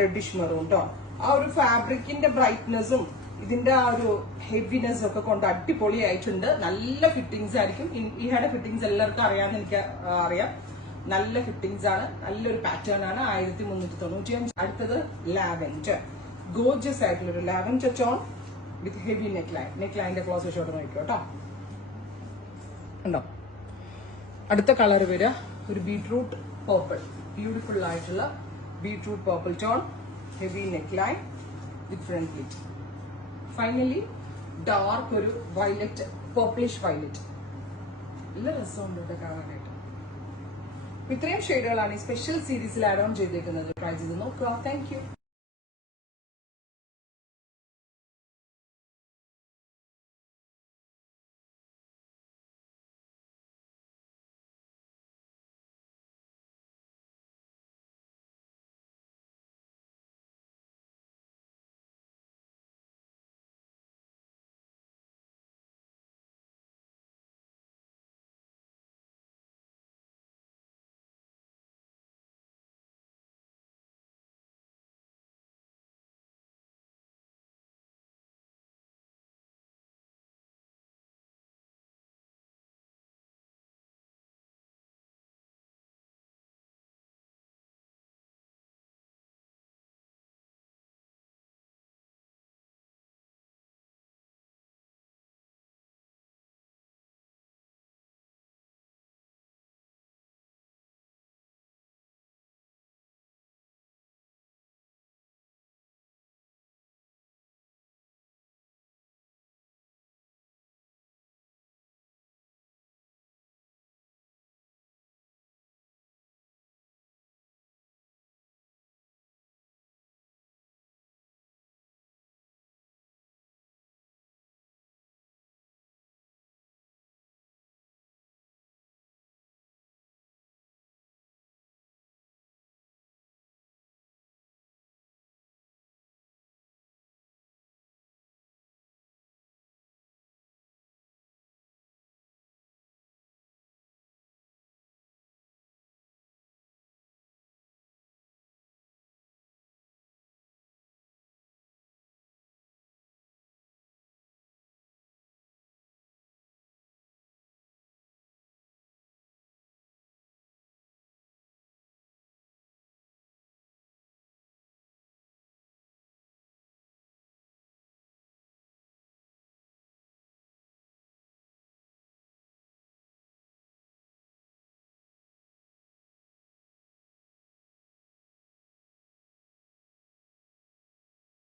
Reddish maroon കേട്ടോ. ആ ഒരു ഫാബ്രിക്കിന്റെ ബ്രൈറ്റ്നെസ്സും ഇതിന്റെ ആ ഒരു ഹെവിനെസ് ഒക്കെ കൊണ്ട് അടിപൊളിയായിട്ടുണ്ട്. നല്ല ഫിറ്റിംഗ്സ് ആയിരിക്കും. ഇഹയുടെ ഫിറ്റിംഗ്സ് എല്ലാവർക്കും അറിയാമെന്ന് എനിക്ക് അറിയാം. നല്ല ഫിറ്റിംഗ്സ് ആണ്, നല്ലൊരു പാറ്റേൺ ആണ്. 1395. അടുത്തത് ലാവൻഡർ, ഗോർജിയസ് ആയിട്ടുള്ള ഒരു lavender tone with heavy neck line. Neck ലൈനിന്റെ ക്ലോസ് ഷോട്ട് നോക്കിയോ കേട്ടോ. ഉണ്ടോ? അടുത്ത കളർ വരിക ഒരു ബീട്രൂട്ട് പർപ്പിൾ, ബ്യൂട്ടിഫുൾ ആയിട്ടുള്ള beetroot purple tone, heavy neck line with front pleat. Finally dark ഒരു വയലറ്റ്, പർപ്പിളിഷ് വയലറ്റ്. നല്ല രസമുണ്ട് കേട്ടോ കാണാനായിട്ട്. ഇത്രയും ഷെയ്ഡുകളാണ് ഈ സ്പെഷ്യൽ സീരീസിൽ ആഡ് ഓൺ ചെയ്തേക്കുന്നത്. ട്രൈ ചെയ്ത് നോക്കുക. Thank you.